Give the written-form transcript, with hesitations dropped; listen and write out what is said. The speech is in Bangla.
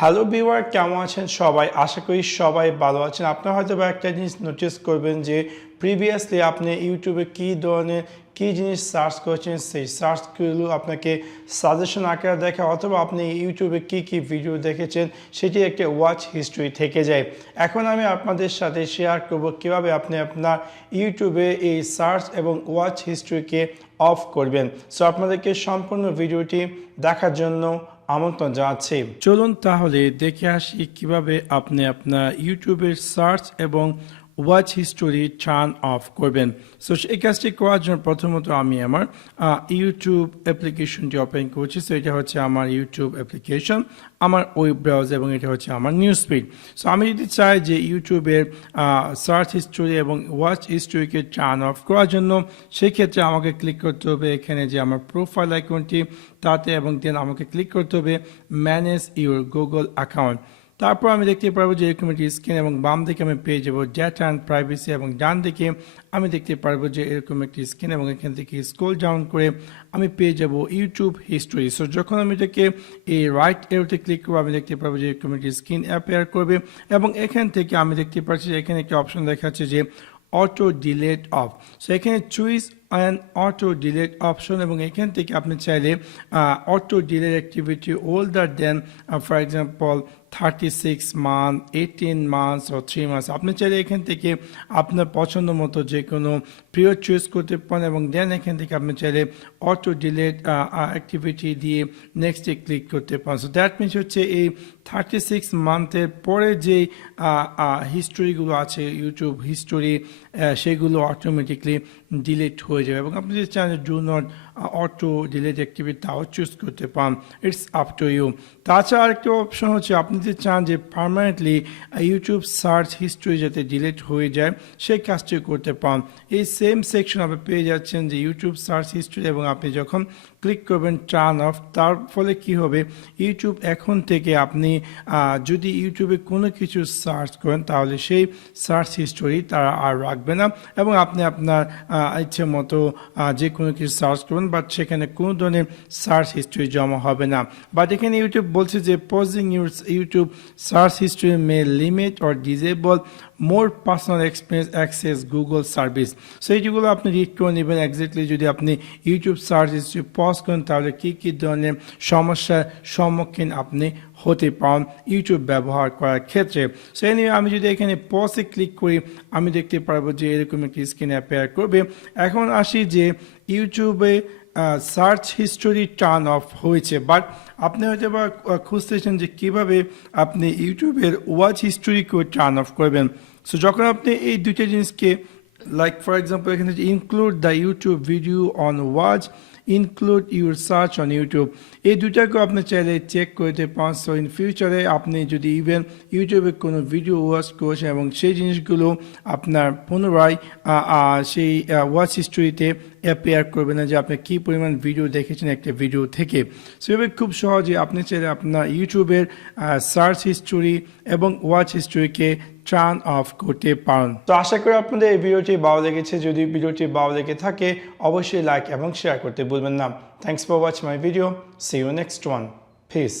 হ্যালো ভিউয়ার, কেমন আছেন সবাই? আশা করি সবাই ভালো আছেন। আপনারা হয়তো বা একটা জিনিস নোটিস করবেন যে প্রিভিয়াসলি আপনি ইউটিউবে কী ধরনের কী জিনিস সার্চ করেছেন, সেই সার্চগুলো আপনাকে সাজেশন আকারে দেখা, অথবা আপনি ইউটিউবে কী ভিডিও দেখেছেন সেটি একটা ওয়াচ হিস্ট্রি থেকে যায়। এখন আমি আপনাদের সাথে শেয়ার করব কীভাবে আপনি আপনার ইউটিউবে এই সার্চ এবং ওয়াচ হিস্ট্রিকে অফ করবেন। সো আপনাদেরকে সম্পূর্ণ ভিডিওটি দেখার জন্য আমন্ত্রণ জানাচ্ছি। চলুন তাহলে দেখে আসি কিভাবে আপনি আপনার ইউটিউবের সার্চ এবং ওয়াচ হিস্টোরি টার্ন অফ করবেন। সো এই কাজটি করার জন্য প্রথমত আমি আমার ইউটিউব অ্যাপ্লিকেশনটি ওপেন করছি। সো এটা হচ্ছে আমার ইউটিউব অ্যাপ্লিকেশন, আমার ওয়েব ব্রাউজার, এবং এটা হচ্ছে আমার নিউজ ফিড। সো আমি যদি চাই যে ইউটিউবের সার্চ হিস্টোরি এবং ওয়াচ হিস্টোরিকে টার্ন অফ করার জন্য, সেক্ষেত্রে আমাকে ক্লিক করতে হবে এখানে যে আমার প্রোফাইল আইকনটি তাতে, এবং দেন আমাকে ক্লিক করতে হবে ম্যানেজ ইউর গুগল অ্যাকাউন্ট। তারপর আমি দেখতে পারবো যে এরকম একটি স্ক্রিন, এবং বাম দিকে আমি পেয়ে যাবো ডেটা অ্যান্ড প্রাইভেসি, এবং ডান দিকে আমি দেখতে পারবো যে এরকম একটি স্ক্রিন, এবং এখান থেকে স্ক্রল ডাউন করে আমি পেয়ে যাব ইউটিউব হিস্টোরি। সো যখন আমি এটাকে এই রাইট এরোতে ক্লিক করবো, আমি দেখতে পারবো যে এরকম একটি স্ক্রিন অ্যাপিয়ার করবে, এবং এখান থেকে আমি দেখতে পাচ্ছি যে এখানে একটি অপশন দেখাচ্ছে যে অটো ডিলেট অফ। সো এখানে choose an auto delete option, এবং এখান থেকে আপনি চাইলে auto delete activity older then for example 36 month, 18 months ও 3 মান্থস, আপনি চাইলে এখান থেকে আপনার পছন্দ মতো যে কোনো পিরিয়ড চুজ করতে পারেন, এবং দেন এখান থেকে আপনি চাইলে অটো ডিলেট অ্যাক্টিভিটি দিয়ে নেক্সটে ক্লিক করতে পারেন। সো দ্যাট মিনস হচ্ছে এই 36 মান্থের পরে যে হিস্টোরিগুলো আছে, ইউটিউব হিস্টোরি, সেগুলো অটোমেটিকলি ডিলিট হয়ে যাবে, এবং আপনি যদি চান do not auto delete activity তাও চুজ করতে পারেন। It's up to you. তাছাড়া আরেকটা অপশন হচ্ছে আপনি যদি চান যে পার্মানেন্টলি ইউটিউব সার্চ হিস্ট্রি যাতে ডিলিট হয়ে যায়, সেই কাজটি করতে পারেন। এই সেম সেকশন আপনি পেয়ে যাচ্ছেন যে ইউটিউব সার্চ হিস্ট্রি, এবং আপনি যখন ক্লিক করবেন টার্ন অফ, তার ফলে কি হবে, ইউটিউব এখন থেকে আপনি যদি ইউটিউবে কোনো কিছু সার্চ করেন তাহলে সেই সার্চ হিস্টোরি তারা আর রাখবে না, এবং আপনি আপনার ইচ্ছে মতো যে কোনো কিছু সার্চ করবেন, বাট সেখানে কোনো ধরনের সার্চ হিস্ট্রি জমা হবে না। বাট এখানে ইউটিউব বলছে যে pausing YouTube search history may limit or disable more personal experience access Google service. So এইগুলো আপনি রিড করে নেবেন এক্স্যাক্টলি। যদি আপনি ইউটিউব সার্চ হিস্ট্রি পজ করেন তাহলে কী ধরনের সমস্যার সম্মুখীন আপনি হতে পারেন ইউটিউব ব্যবহার করার ক্ষেত্রে। সো নিয়ে আমি যদি এখানে পজে ক্লিক করি, আমি দেখতে পারবো যে এরকম একটি স্ক্রিন অ্যাপিয়ার করবে। এখন আসি যে ইউটিউবে সার্চ হিস্টোরি টার্ন অফ হয়েছে, বাট আপনি হয়তো বা খুঁজতেছেন যে কীভাবে আপনি ইউটিউবের ওয়াচ হিস্টোরিকেও টার্ন অফ করবেন। সো যখন আপনি এই দুইটা জিনিসকে, লাইক ফর এক্সাম্পল এখানে include the YouTube video on watch, include your search on YouTube, এই দুটাকেও আপনি চাইলে চেক করতে পারেন। সো ইন ফিউচারে আপনি যদি ইভেন ইউটিউবে কোনো ভিডিও ওয়াচ করেছেন এবং সেই জিনিসগুলো আপনার পুনরায় সেই ওয়াচ হিস্টোরিতে অ্যাপিয়ার করবে না, যে আপনি কী পরিমাণ ভিডিও দেখেছেন একটা ভিডিও থেকে। সেভাবে খুব সহজে আপনি চাইলে আপনার ইউটিউবের সার্চ হিস্টোরি এবং ওয়াচ হিস্টোরিকে টার্ন অফ করতে পারেন। তো আশা করি আপনাদের এই ভিডিওটি ভালো লেগেছে। যদি ভিডিওটি ভালো লেগে থাকে অবশ্যই লাইক এবং শেয়ার করতে ভুলবেন না। Thanks for watching my video. See you next one. Piece.